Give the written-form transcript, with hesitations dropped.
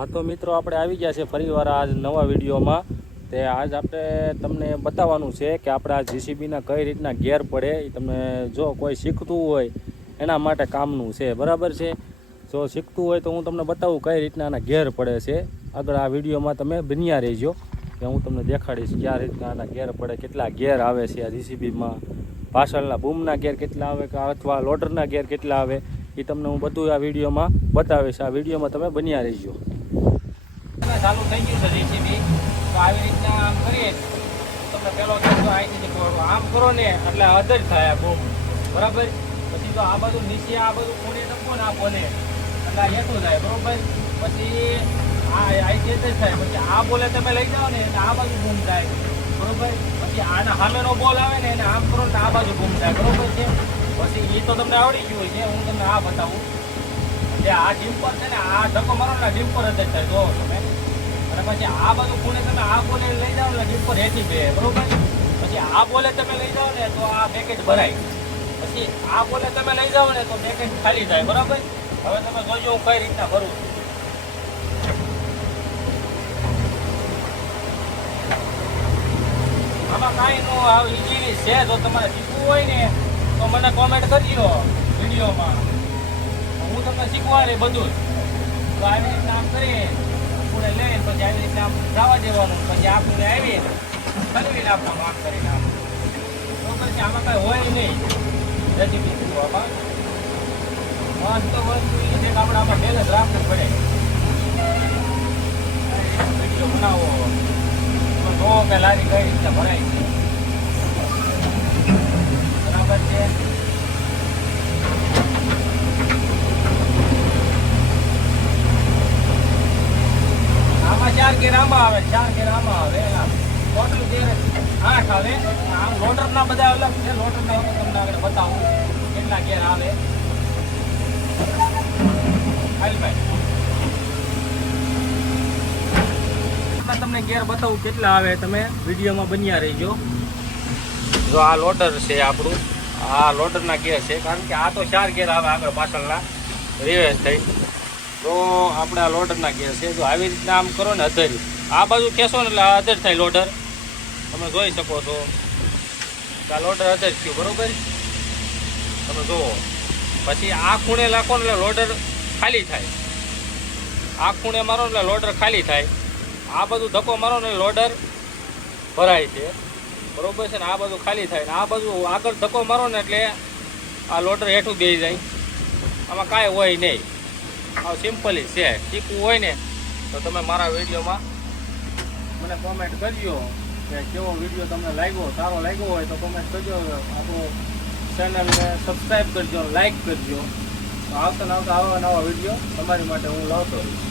हाँ तो मित्रों આપણે આવી ગયા છે ફરીવાર આજ નવા વિડીયોમાં। તે આજ આપણે તમને બતાવવાનું છે કે આપણા જીસીબીના કઈ રીતના ગેર પડે એ તમને જો કોઈ શીખતું હોય એના માટે કામનું છે, બરાબર છે। જો શીખતું હોય તો હું તમને બતાવું કઈ રીતના આના ગેર પડે છે। આગળ આ વિડીયોમાં તમે બન્યા રહેજો કે હું તમને દેખાડીશ કયા રીતના આના ગેર પડે, કેટલા ગેર આવે છે આ જીસીબીમાં, પાછળના બૂમના ગેર કેટલા આવે અથવા લોડરના ગેર કેટલા આવે એ તમને હું બધું આ વિડીયોમાં બતાવીશ। આ વિડીયોમાં તમે બન્યા રહેજો। ચાલુ થઈ ગયું છે જીસીબી, તો આવી રીતના આમ કરીએ તમને પેલો તો આમ કરો ને એટલે અધર થાય બૂમ, બરાબર। પછી તો આ બધું નીચે આ બધું કોને નખો ને આ બોલે એટલે એટલું થાય, બરોબર। પછી આ આઈ જ થાય, પછી આ બોલે તમે લઈ જાઓ ને એટલે આ બાજુ બૂમ થાય, બરોબર। પછી આના સામેનો બોલ આવે ને એને આમ કરો ને આ બાજુ બૂમ થાય, બરોબર છે। પછી એ તો તમને આવડી ગયું હોય છે, હું તમને આ બતાવું। જે આ ડીમ્પર છે ને આ ધક્કો મારો ને ડીમ્પર જ થાય, જો તમે। અને પછી આ બધું ખૂણે તમે આ બોલે લઈ જાઓ ને ડીમ્પર હેઠી બે, બરોબર। પછી આ બોલે તમે લઈ જાઓ ને તો આ પેકેટ ભરાય, પછી આ બોલે તમે લઈ જાઓ ને તો પેકેટ ખાલી થાય, બરાબર। હવે તમે જોજો હું કઈ રીતના ભરું છું। આમાં કાંઈ નો આવ ઈઝી છે, જો તમારે શીખવું હોય ને તો મને કોમેન્ટ કરજો વિડીયોમાં, હું તમને શીખવાડે બધું। તો આવી રીતના આમ કરીએ પૂરે લઈને પછી આવી રીતના આમ જવા દેવાનું, પછી આ પૂરે આવીએ ખરીને આપણા માફ કરીને આમ, બરોબર છે। આમાં કાંઈ હોય નહીં રેસીપી શીખવામાં, મસ્ત વસ્તુ એ છે કે આપણે આમાં બેલેન્સ રાખવું પડે। વિડીયો બનાવો તો જો કે લારી કઈ રીતના ભરાય છે, બરાબર છે। આમાં 4 ગેર આમાં આવે, 4 ગેર આમાં આવે, ટોટલ ગેર 8 આવે। આમ લોડરના બધા અલગ છે, લોડરના હું તમને આગળ બતાવું કેટલા ગેર આવે। તમને ગેર બતાવું કેટલા આવે, તમે વિડીયોમાં બન્યા રહેજો। જો આ લોડર છે આપણું, આ લોડરના ગેર છે, કારણ કે આ તો 4 ગેર આવે આગળ પાછળના રિવેસ થઈ, તો આપણે આ લોડરના ગેર છે। જો આવી રીતના આમ કરો ને અધર આ બાજુ ખેંચો ને એટલે અધર થાય લોડર, તમે જોઈ શકો છો આ લોડર અધર થયું, બરોબર। તમે જુઓ પછી આ ખૂણે નાખો ને એટલે લોડર ખાલી થાય, આ ખૂણે મારો એટલે લોડર ખાલી થાય, આ બધું ધક્કો મારો ને લોડર ભરાય છે, બરોબર છે ને। આ બધું ખાલી થાય ને આ બધું આગળ ધક્કો મારો ને એટલે આ લોડર હેઠું બેસી જાય, આમાં કાંઈ હોય નહીં। આ સિમ્પલી છે, શીખવું હોય ને તો તમે મારા વિડીયોમાં મને કોમેન્ટ કરજો કે કેવો વિડીયો તમને લાગ્યો, સારો લાગ્યો હોય તો કોમેન્ટ કરજો, આપણું ચેનલને સબસ્ક્રાઈબ કરજો, લાઈક કરજો। તો આવતા આવા નવા વિડીયો તમારી માટે હું લાવતો રહીશ।